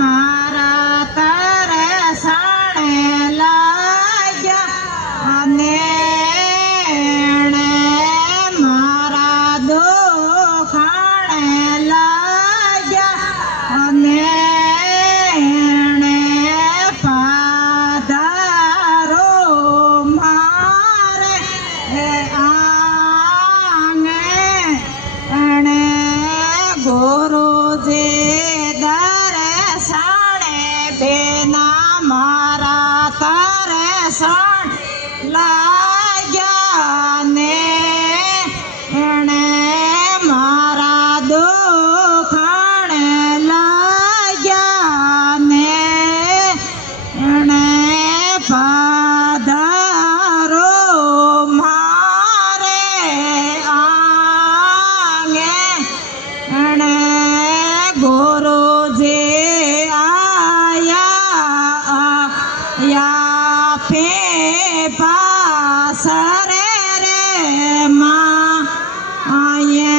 मारा तारे साणे लाग्या अने मारा दुखाणे लाग्या अने पाधारो मारे आंगे गुरुजी दर्शने बिना मारा दर्शन लाग्या ने मारा दुखाणे लाग्या ने पाधारो मारे आंगे गुरुजी आया या पे पास रे माँ आये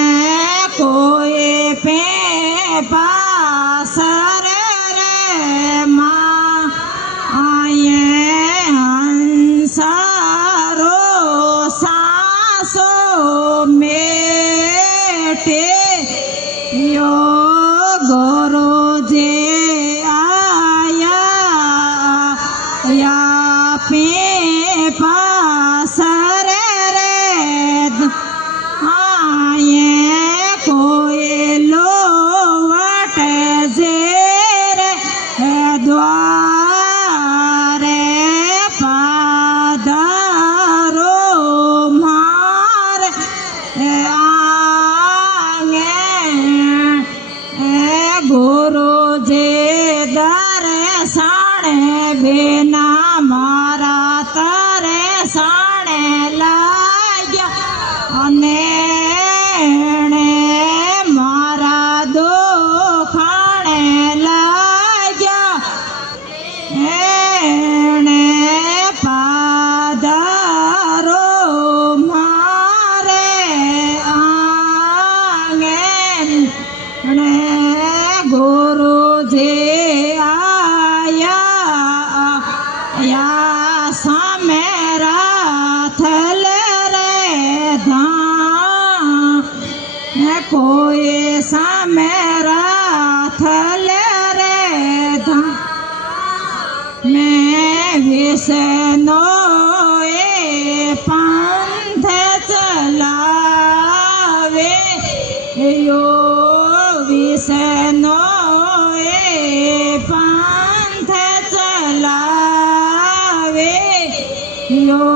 कोई पे पास रे माँ आये हंसारो सासो मेटे यो गुरुजी आया या पे पास रे आये कोई लोवट जेरे द्वारे पाधारो मारे गुरुजी दर्शने बिना मारा दर्शने लाग्या अने मारा दुखाणे लाग्या पाधारो मारे आंगे गुरुजी आया या सामेरा थल रे धाम कोई सामेरा थल रे धाम मैं विष्णु पंथ चलावे यो विष्णु पंथ चलावे यो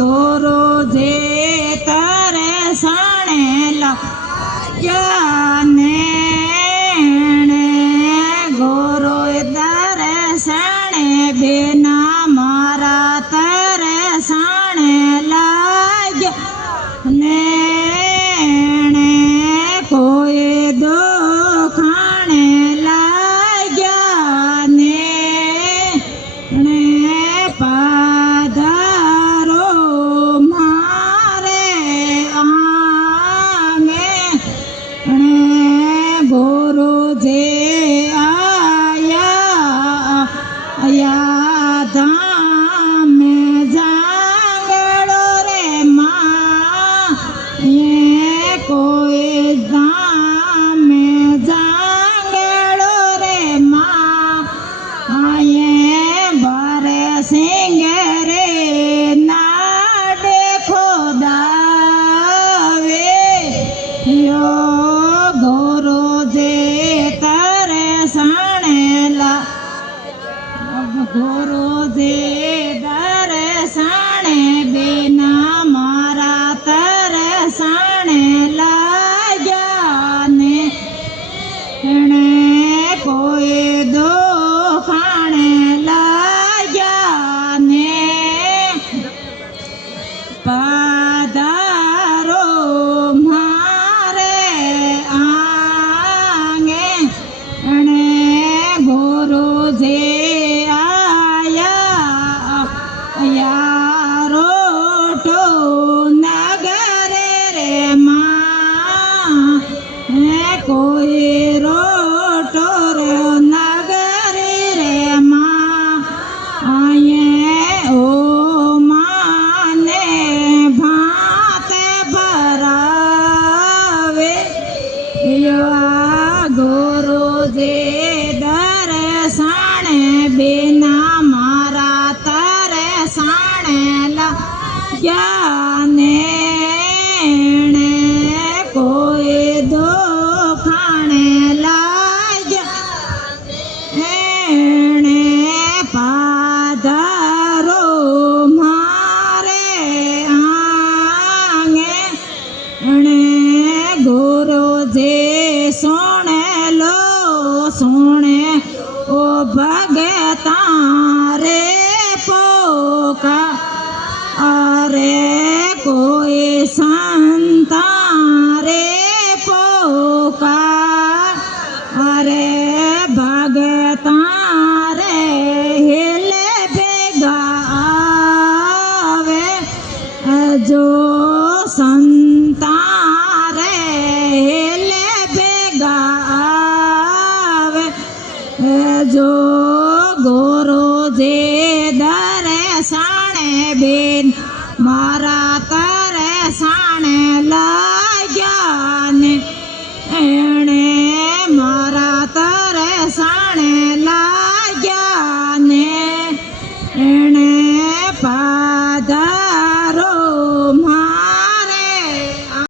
गुरुजी दर्शने लाग्या ने गुरु दर्शने बिना मारा दर्शने लाग्या ने कोई दुखाणे लाग्या ने पाधारो मारे आंगे गुरुजी आया या धाम जांगड़ो रे माँ ये कोई धाम जांगड़ो रे माँ आये बारे सिंह रे नाडे खोदावे यो गुरुजी એવા ગુરુજી દર્શને બિના મારા તરસાણે લાગ્યાને કોઈ દુખાણે લાગ્યા એણે પાધારો મારે આંગે એણે ગુરુજી સોણે લો સોણે ઓ ભગતા રે પોકા અરે કોઈ સંતા રે પોકા અરે ભગતા રે हिले ભેગા આવે જો સંતા રે हिले ભેગા આવે જો ગુરુજી દર્શને બિન